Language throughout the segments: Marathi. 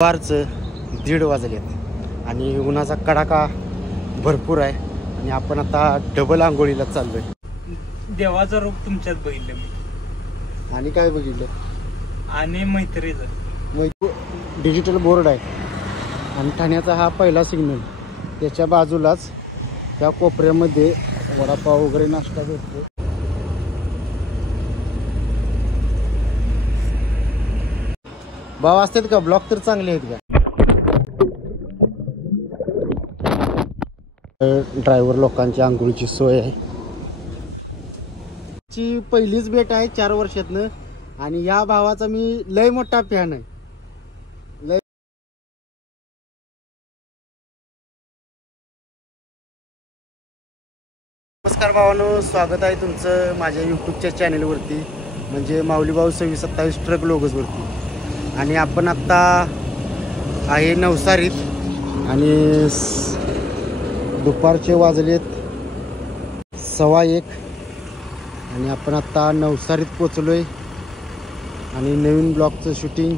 दुपारचं 1:30 वाजलेत आणि उन्हाचा कडाका भरपूर आहे आणि आपण आता डबल आंघोळीला चाललोय. देवाचा रूप तुमच्यात बघितलं मी. आणि काय बघितलं? आणि मैत्रीचं डिजिटल बोर्ड आहे आणि ठाण्याचा हा पहिला सिग्नल. त्याच्या बाजूलाच त्या कोपऱ्यामध्ये वडापाव वगैरे नाश्ता भेटतो. भाव असतात का? ब्लॉक तर चांगले आहेत का? ड्रायव्हर लोकांची आंघोळीची सोय आहे. ची पहिलीच भेट आहे 4 वर्षातनं आणि या भावाचा मी लय मोठा फॅन आहे. नमस्कार भावांनो, स्वागत आहे तुमचं माझ्या यूट्यूबच्या चॅनलवरती, म्हणजे माऊली भाऊ 2627 ट्रक लोगसवरती. आणि आपण आत्ता आहे नवसारीत आणि दुपारचे वाजलेत 1:15 आणि आपण आत्ता नवसारीत पोचलो आहे. आणि नवीन ब्लॉगचं शूटिंग,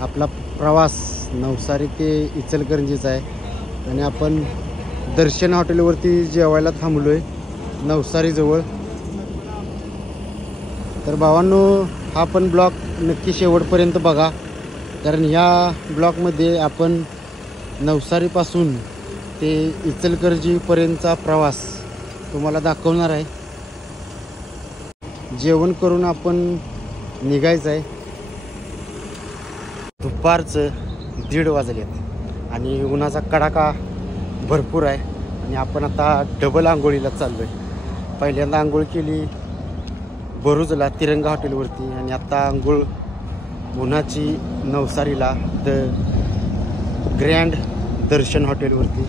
आपला प्रवास नवसारी ते इचलकरंजीचा आहे. आणि आपण दर्शन हॉटेलवरती जेवायला थांबलो आहे नवसारीजवळ. तर भावांनो, हा पण ब्लॉग नक्की शेवटपर्यंत बघा, कारण ह्या ब्लॉगमध्ये आपण नवसारीपासून ते इचलकरंजीपर्यंतचा प्रवास तुम्हाला दाखवणार आहे. जेवण करून आपण निघायचं आहे. दुपारचं 1:30 वाजलेत आणि उन्हाचा कडाका भरपूर आहे आणि आपण आता डबल आंघोळीला चाललो आहे. पहिल्यांदा आंघोळ केली बरुजला तिरंगा हॉटेलवरती आणि आत्ता आंघोळ उन्हाची नवसारीला द ग्रँड दर्शन हॉटेलवरती.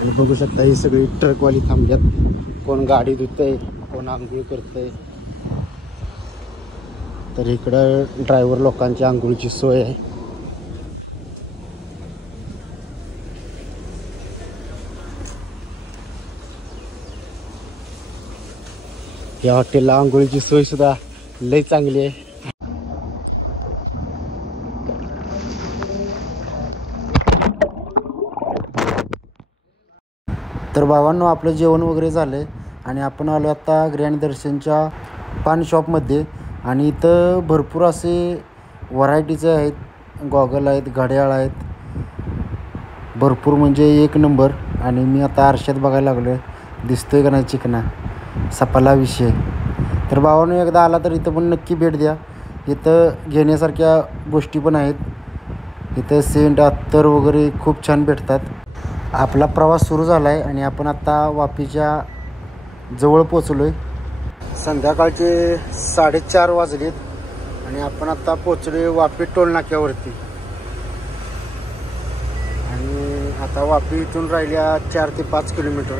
आणि बघू शकता ही सगळी ट्रकवाली थांबल्यात. कोण गाडी धुतंय, कोण आंघोळ करतंय. तर इकडं ड्रायव्हर लोकांची आंघोळीची सोय आहे. या हॉटेलला आंघोळीची सोय सुद्धा लई चांगली आहे. तर भावांनो, आपलं जेवण वगैरे झालं आणि आपण आलो आता ग्रँड दर्शनच्या पान शॉपमध्ये. आणि इथं भरपूर असे व्हरायटीचे आहेत. गॉगल आहेत, घड्याळ आहेत, भरपूर म्हणजे एक नंबर. आणि मी आता आरशात बघायला लागलो आहे, दिसतोय का नाही चिकना सपाला विषय. तर भावांनो, एकदा आला तर इथं पण नक्की भेट द्या. इथं घेण्यासारख्या गोष्टी पण आहेत. इथं सेंट, अत्तर वगैरे खूप छान भेटतात. आपला प्रवास सुरू झाला आहे आणि आपण आता वापीच्या जवळ पोचलो आहे. संध्याकाळचे 4:30 वाजलेत आणि आपण आता पोचलो आहे वापी टोल नाक्यावरती. आणि आता वापी इथून राहिल्या 4 ते 5 किलोमीटर.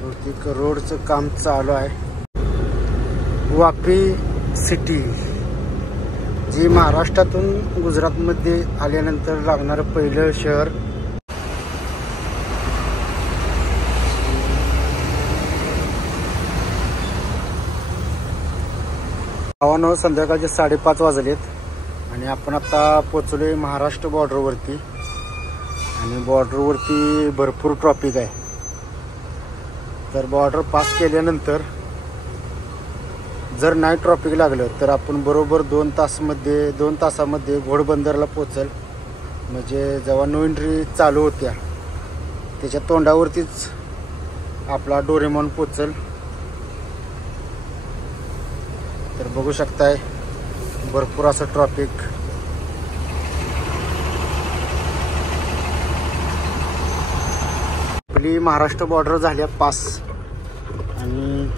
बहुतेक रोडचं काम चालू आहे. वापी सिटी, जी महाराष्ट्रातून गुजरातमध्ये आल्यानंतर लागणारं पहिलं शहर. भावांनो, संध्याकाळचे 5:30 वाजलेत आणि आपण आता पोचलोय महाराष्ट्र बॉर्डरवरती. आणि बॉर्डरवरती भरपूर ट्रॉफिक आहे. तर बॉर्डर पास केल्यानंतर जर नाही ट्रॉफिक लागलं तर आपण बरोबर 2 तासामध्ये घोडबंदरला पोचल. म्हणजे जेव्हा नो एंट्री चालू होत्या त्याच्या तोंडावरतीच आपला डोरेमॉन पोचल. तर बघू शकताय भरपूर असं ट्रॉफिक. आपली महाराष्ट्र बॉर्डर झाल्या पास. आणि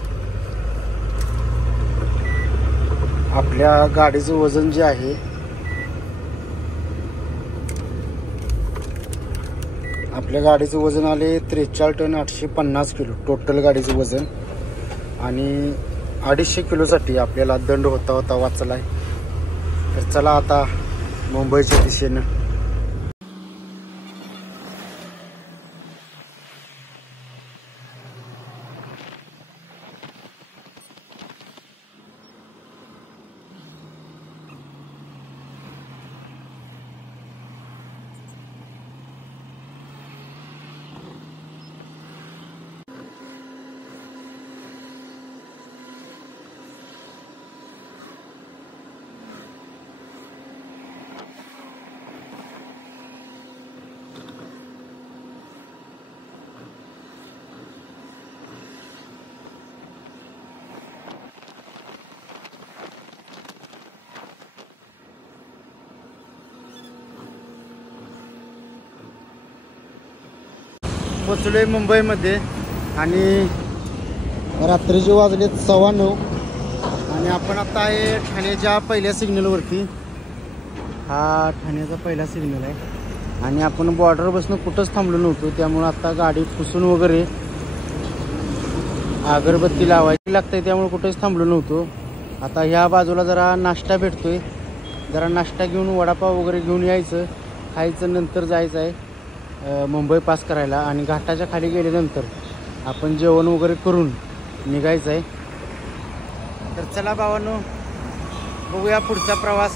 आपल्या गाडीचं वजन जे आहे, आपल्या गाडीचं वजन आले 43 टन 850 किलो टोटल गाडीचं वजन. आणि 250 किलोसाठी आपल्याला दंड होता वाचला आहे. तर चला आता मुंबईच्या दिशेनं. पोचलो आहे मुंबईमध्ये आणि रात्रीचे वाजलेत 9:15 आणि आपण आता आहे ठाण्याच्या पहिल्या सिग्नलवरती. हा ठाण्याचा पहिला सिग्नल आहे आणि आपण बॉर्डर बसणं कुठंच थांबलो नव्हतो, त्यामुळं आता गाडी पुसून वगैरे अगरबत्ती लावायची लागते, त्यामुळे कुठेच थांबलो नव्हतो. आता ह्या बाजूला जरा नाश्ता भेटतोय, जरा नाश्ता घेऊन वडापाव वगैरे घेऊन यायचं, खायचं, नंतर जायचं आहे मुंबई पास करायला. आणि घाटाच्या खाली गेल्यानंतर आपण जेवण वगैरे करून निघायचं आहे. तर चला भावांनो, बघूया पुढचा प्रवास.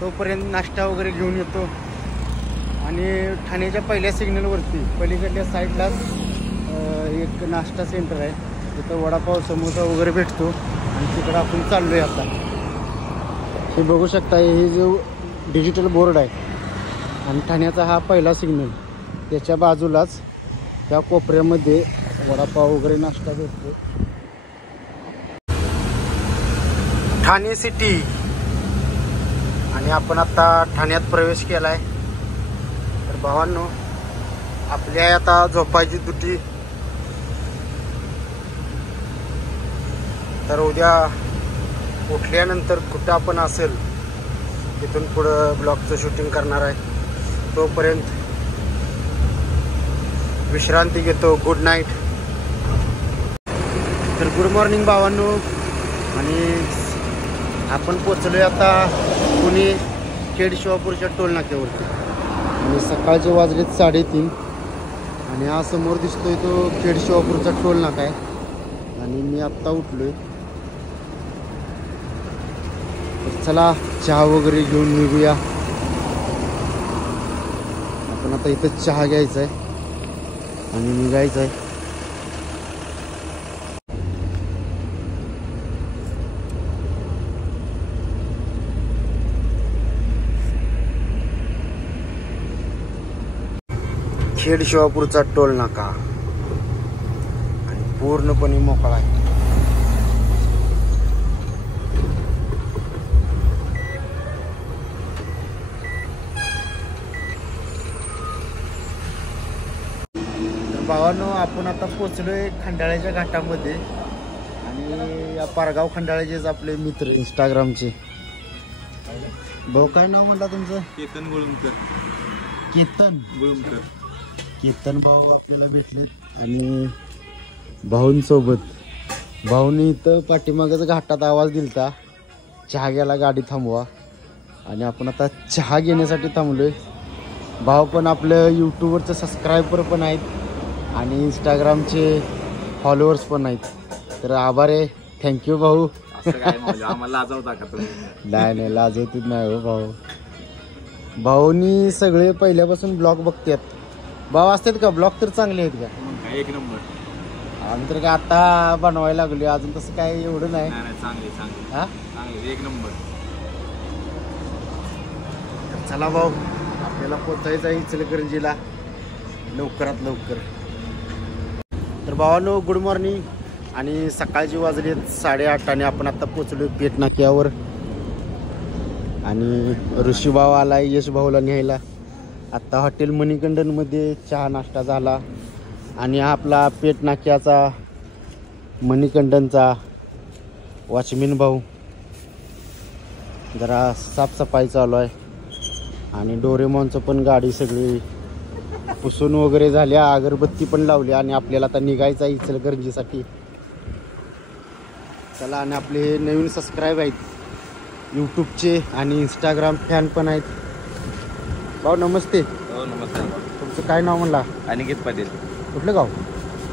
तोपर्यंत नाश्ता वगैरे घेऊन येतो आणि ठाण्याच्या पहिल्या सिग्नलवरती पलीकडल्या साईडलाच एक नाश्ता सेंटर आहे, तिथं वडापाव समोसा वगैरे भेटतो आणि तिकडं आपण चाललो आहे आता. हे बघू शकता, हे जो डिजिटल बोर्ड आहे आणि ठाण्याचा हा पहिला सिग्नल, त्याच्या बाजूलाच त्या कोपऱ्यामध्ये वडापाव वगैरे नाश्ता भेटतो. ठाणे सिटी आणि आपण आता ठाण्यात प्रवेश केला आहे. तर भावांनो, आपल्या आता झोपायची दुटी. तर उद्या उठल्यानंतर कुठं आपण असेल तिथून पुढं ब्लॉगचं शूटिंग करणार आहे. तोपर्यंत विश्रांती घेतो. Good night. तर गुड मॉर्निंग भावांनो. आणि आपण पोचलो आहे आता पुणे खेड शिवापूरच्या टोल नाक्यावरती आणि सकाळचे वाजलेत 3:30 आणि हा समोर दिसतोय तो खेड शिवापूरचा टोल नाका आहे आणि मी आत्ता उठलोय. चला चहा वगैरे घेऊन निघूया. आपण आता इथं चहा घ्यायचा आहे आणि निघायचं आहे. खेड शिवापूरचा टोल नाका आणि पूर्णपणे मोकळा आहे. भावांनो, आपण आता पोचलोय खंडाळ्याच्या घाटामध्ये आणि या पारगाव खंडाळ्याचेच आपले मित्र इंस्टाग्रामचे. भाऊ, काय नाव म्हणला तुमचं? केतन गुळुमकर. केतन गुळुमकर. केतन भाऊ आपल्याला भेटले आणि भाऊंसोबत भाऊनी इथं पाठीमागच घाटात आवाज दिलता चहा घ्यायला गाडी थांबवा आणि आपण आता चहा घेण्यासाठी थांबलोय. भाऊ पण आपलं यूट्यूबवरचं सबस्क्रायबर पण आहेत आणि इंस्टाग्रामचे फॉलोअर्स पण आहेत. तर आभार आहे. थँक्यू भाऊ. आम्हाला लाजवता का तुम्ही? नाही लाजवतीच नाही हो भाऊ. भाऊनी सगळे पहिल्यापासून ब्लॉग बघतात. भाऊ असतात का ब्लॉग? तर चांगले आहेत का? एक नंबर. आम्ही तर काय आता बनवायला लागलो, अजून तसं काय एवढं नाही. चांगले हा एक नंबर. चला भाऊ, आपल्याला पोचायचं आहे इचलकरंजीला लवकरात लवकर. तर भावांनो, गुड मॉर्निंग. आणि सकाळची वाजली 8:30 आणि आपण आता पोचलो पेठ नाक्यावर आणि ऋषीभाऊ आलाय यश भाऊला न्यायला. आत्ता हॉटेल मणिकंदनमध्ये चहा नाश्ता झाला आणि हा आपला पेठ नाक्याचा मणिकंदनचा वॉचमॅन भाऊ जरा साफसफाई चालू आहे आणि डोरेमॉनचं पण गाडी सगळी पुसून वगैरे झाल्या, अगरबत्ती पण लावली आणि आपल्याला आता निघायचं आहे इचलकरंजीसाठी. चला, आणि आपले नवीन सबस्क्राईब आहेत यूट्यूबचे आणि इंस्टाग्राम फॅन पण आहेत. भाऊ नमस्ते. हो नमस्कार. तुमचं काय नाव म्हणला? अनिकेत पाटील. कुठलं गाव?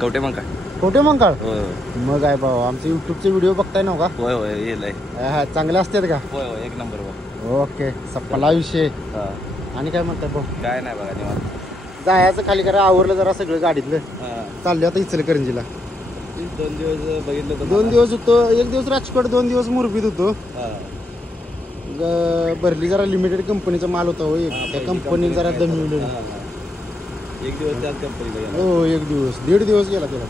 कवटे मंकाळ. कवटे मंकाळ. होय. मग आहे भाऊ, आमचे यूट्यूबचे व्हिडिओ बघताय ना का? होय होय येईल. हा, चांगले असतात का? होय होय एक नंबर. ओके, सप्पला विषय. आणि काय म्हणताय भाऊ? काय नाही बघा निवांत. जायचं खाली करा, आवरलं जरा सगळं गाडीतलं. चाललं आता इचलकरंजीला. 2 दिवस बघितलं. 2 दिवस होतो, 1 दिवस राजकोट, 2 दिवस मुरबीत होतो. भरली जरा लिमिटेड कंपनीचा माल होता हो, त्या कंपनीने जरा दमवलं. 1 दिवस त्याच कंपनीला. हो, 1 दिवस 1.5 दिवस गेला त्याला.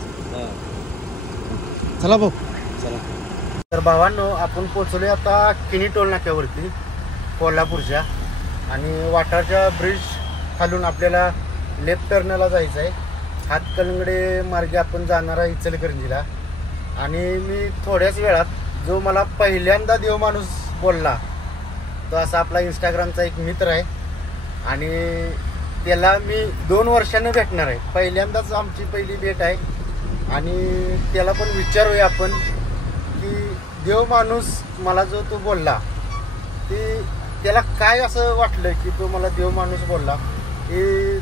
चला भाऊ, चला. तर भावांनो, आपण पोचलोय आता किनी टोल नाक्यावरती कोल्हापूरच्या आणि वाटाच्या ब्रिज खालून आपल्याला लेफ्ट टर्नला जायचं आहे हातकलंगडे मार्गे आपण जाणार आहे इचलकरंजीला. आणि मी थोड्याच वेळात जो मला पहिल्यांदा देव माणूस बोलला तो असा आपला इंस्टाग्रामचा एक मित्र आहे आणि त्याला मी 2 वर्षानं भेटणार आहे. पहिल्यांदाच आमची पहिली भेट आहे आणि त्याला पण विचारूया आपण की देव माणूस मला जो तो बोलला ते त्याला काय असं वाटलं की तो मला देव माणूस बोलला. ही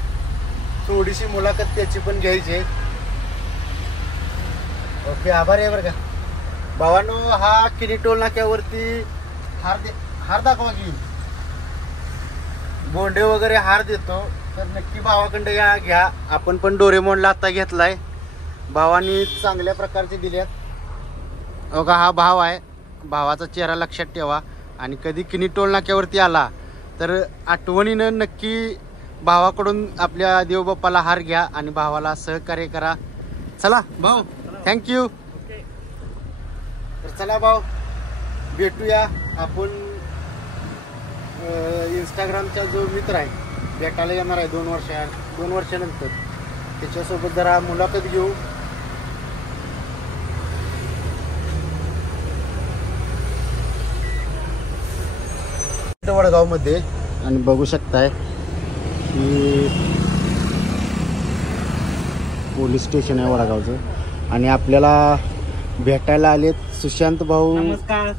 थोडीशी मुलाखत त्याची पण घ्यायची आहे. ओके, आभारी आहे बरं का भावानो. हा किनी टोल नाक्यावरती हार दाखवा की बोंडे वगैरे हार देतो तर नक्की भावाकडे या घ्या. आपण पण डोरेमोनला आता घेतलाय, भावानी चांगल्या प्रकारचे दिल्यात. बघा हा भाव आहे, भावाचा चेहरा लक्षात ठेवा आणि कधी किनी टोल नाक्यावरती आला तर आठवणीनं नक्की भावाकडून आपल्या देवबाप्पाला हार घ्या आणि भावाला सहकार्य करा. चला भाऊ, थँक्यू. तर चला भाऊ, भेटूया आपण. इंस्टाग्रामचा जो मित्र आहे भेटायला येणार आहे 2 वर्षानंतर, त्याच्यासोबत जरा मुलाखत घेऊ. वडगाव मध्ये आणि बघू शकताय की पोलीस स्टेशन आहे वडगावचं आणि आपल्याला भेटायला आलेत सुशांत भाऊ. नमस्कार.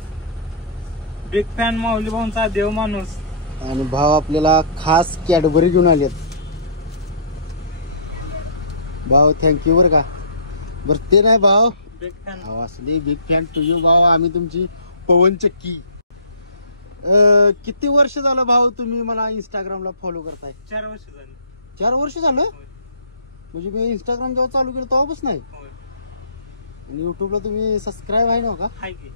बिग फॅन माऊली भाऊंचा देव माणूस. आणि भाऊ आपल्याला खास कॅडबरी घेऊन आलेत. भाऊ थँक्यू बरं का. बरं ते नाही भाऊ, बिग फॅन असली बिग फॅन टू यू भाऊ. आम्ही तुमची पवन चक्की. किती वर्ष झालं भाऊ तुम्ही मला इंस्टाग्रामला फॉलो करताय? 4 वर्ष झाली. 4 वर्ष झालं? म्हणजे मी इंस्टाग्राम जेव्हा चालू केलं तेव्हापासून नाही. आणि युट्यूबला तुम्ही सबस्क्राईब आहे ना का? हाय की.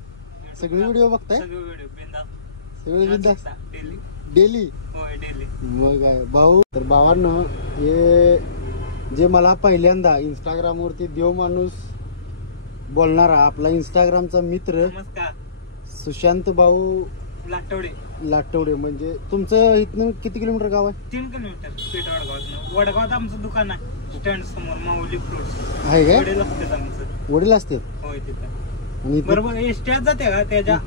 सगळे व्हिडिओ बघताय? सगळे व्हिडिओ बिंदास. सगळे बिंदास डेली. डेली? होय डेली. मग काय भाऊ. तर भावांनो, हे जे मला पहिल्यांदा इंस्टाग्राम वरती देव माणूस बोलणारा आपला इंस्टाग्रामचा मित्र नमस्कार. सुशांत भाऊ लाटवडे. म्हणजे तुमचं इथनं किती किलोमीटर गाव आहे? 3 किलोमीटर पेठ वडगावात आमचं दुकान आहे. स्टँड समोर माऊली फ्रुट्स आहे काय? वडील असतात आमचं. वडील असतात? होय तिथं. आणि बरोबर एसटीआत जाते का त्याच्या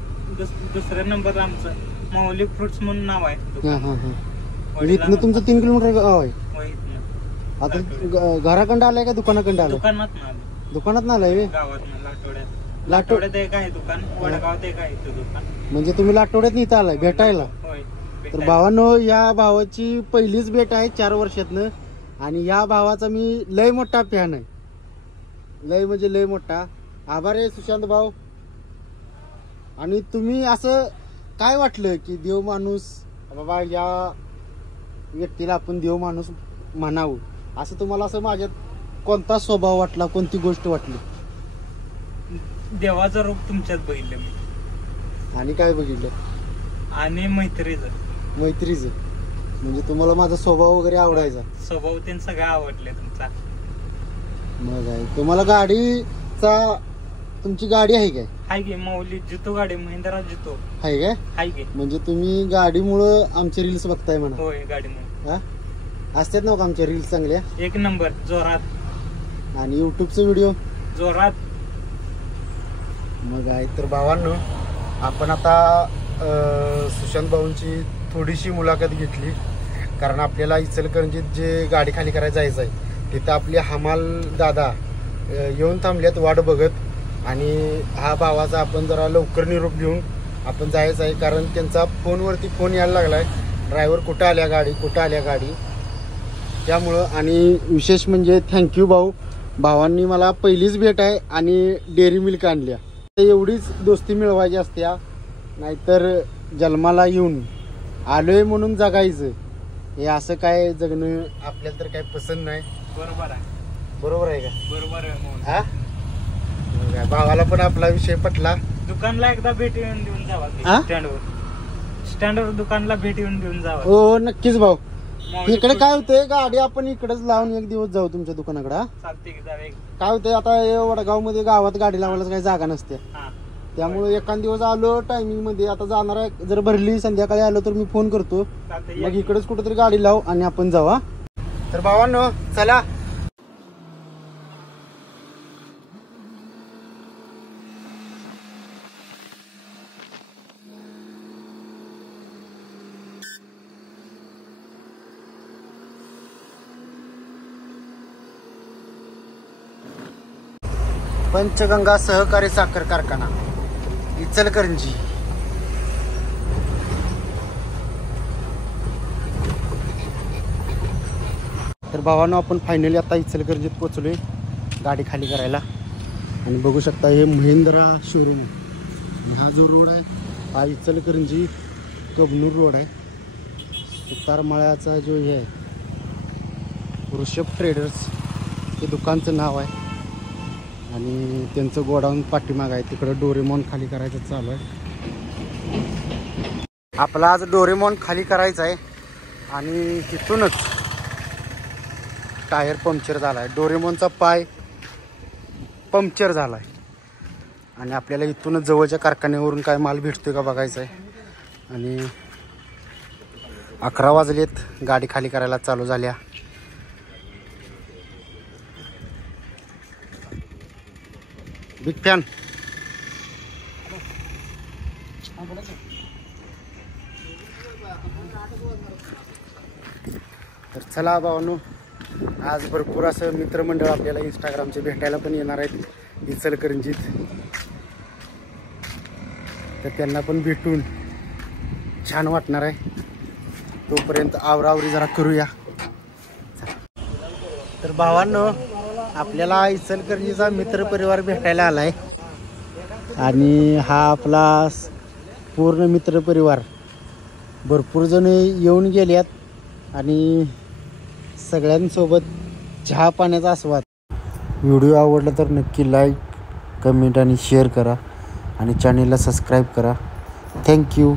दुसऱ्या नंबर आमचं माऊली फ्रुट्स म्हणून नाव आहे. म्हणजे इथनं तुमचं 3 किलोमीटर गाव आहे? होय इथनं. आता घराकडं आलाय का दुकानाकडं आलं? दुकानात ना आलो. दुकानात आलाय? गावात लाटवड्यात एक आहे दुकान, वडगावात एक आहे दुकान. म्हणजे तुम्ही लाटवड्यात इथं आलाय भेटायला? होय. तर भावांनो, या भावाची पहिलीच भेट आहे 4 वर्षातनं. आणि या भावाचा मी लय मोठा फॅन आहे, लय म्हणजे लय मोठा. आभार आहे सुशांत भाऊ. आणि तुम्ही असं काय वाटलं की देव माणूस बाबा या व्यक्तीला आपण देव माणूस म्हणावं, असं तुम्हाला असं माझ्यात कोणता स्वभाव वाटला, कोणती गोष्ट वाटली? देवाचं रूप तुमच्यात बघितलं मी. आणि काय बघितलं? आणि मैत्रीचं म्हणजे तुम्हाला माझा स्वभाव वगैरे आवडायचा? स्वभाव ते सगळं आवडले तुमचा. मग आहे तुम्हाला गाडीचा, तुमची गाडी आहे काय? हाय की माऊली जितो गाडी, महिंद्रा जितो आहे काय? हाय की. म्हणजे तुम्ही गाडीमुळं आमचे रील्स बघताय म्हणा? होय गाडीमुळे. हा, असतात ना आमच्या रील्स चांगल्या? 1 नंबर जोरात. आणि युट्यूबचे व्हिडिओ जोरात. मग आहे. तर भावांनो, आपण आता सुशांत भाऊंची थोडीशी मुलाखत घेतली, कारण आपल्याला इचलकरंजीत जे गाडी खाली करायला जायचं आहे तिथं आपले हमाल दादा येऊन थांबल्यात वाट बघत. आणि हा भावाचा आपण जरा लवकर निरोप घेऊन आपण जायचं आहे, कारण त्यांचा फोनवरती फोन यायला लागलाय, ड्रायव्हर कुठं आल्या गाडी. त्यामुळं आणि विशेष म्हणजे थँक्यू भाऊ. भावांनी मला पहिलीच भेट आहे आणि डेअरी मिल्क आणल्या. एवढीच दोस्ती मिळवायची असत्या, नाहीतर जन्माला येऊन आलोय म्हणून जगायचं हे असं काय जगणं आपल्याला तर काही पसंत नाही. बरोबर आहे. बरोबर आहे का? बरोबर आहे. हा, भावाला पण आपला विषय पटला. दुकानला एकदा भेट येऊन देऊन जावा. स्टँडवर दुकानला भेट येऊन देऊन जावा. हो नक्कीच भाऊ. इकडे काय होतंय, गाडी आपण इकडेच लावून एक दिवस जाऊ तुमच्या दुकानाकडे. चालते की जावे. काय होतंय आता वडगाव मध्ये गावात गाडी लावायला काही जागा नसते, त्यामुळे एखाद दिवस आलो टायमिंग मध्ये. आता जाणार आहे, जर भरली संध्याकाळी आलो तर मी फोन करतो, मग इकडेच कुठेतरी गाडी लावू आणि आपण जाऊ. तर भावांनो चला. पंचगंगा सहकारी साखर कारखाना इचलकरंजी. तर भावांनो आपण फायनली आता इचलकरंजीत पोचलोय गाडी खाली करायला. आणि बघू शकता हे महिंद्रा शोरूम आहे. हा जो रोड आहे हा इचलकरंजी कबनूर रोड आहे. सुतारमळ्याचा जो हे आहे ऋषभ ट्रेडर्स हे दुकानचं नाव आहे. आणि त्यांचं गोडाऊन पाठीमाग आहे. तिकडं डोरेमॉन खाली करायचं चालू आहे. आपला आज डोरेमॉन खाली करायचा आहे आणि तिथूनच टायर पंक्चर झाला आहे. डोरेमॉनचा पाय पंक्चर झाला आहे आणि आपल्याला इथूनच जवळच्या कारखान्यावरून काय माल भेटतोय का बघायचं आहे. आणि 11 वाजलेत, गाडी खाली करायला चालू झाल्या. Big fan. तर चला भावांनो, आज भरपूर असं मित्रमंडळ आपल्याला इंस्टाग्रामचे भेटायला पण येणार आहेत इचलकरंजीत. तर त्यांना पण भेटून छान वाटणार आहे. तोपर्यंत आवरावरी जरा करूया. तर भावांनो, आपल्याला इचलकरंजीचा मित्रपरिवार भेटायला आलाय आणि हा आपला पूर्ण मित्रपरिवार. भरपूर जण येऊन गेल्यात आणि सगळ्यांसोबत चहा पाण्याचा आस्वाद. व्हिडिओ आवडला तर नक्की लाईक, कमेंट आणि शेअर करा आणि चॅनेलला सबस्क्राईब करा. थँक्यू.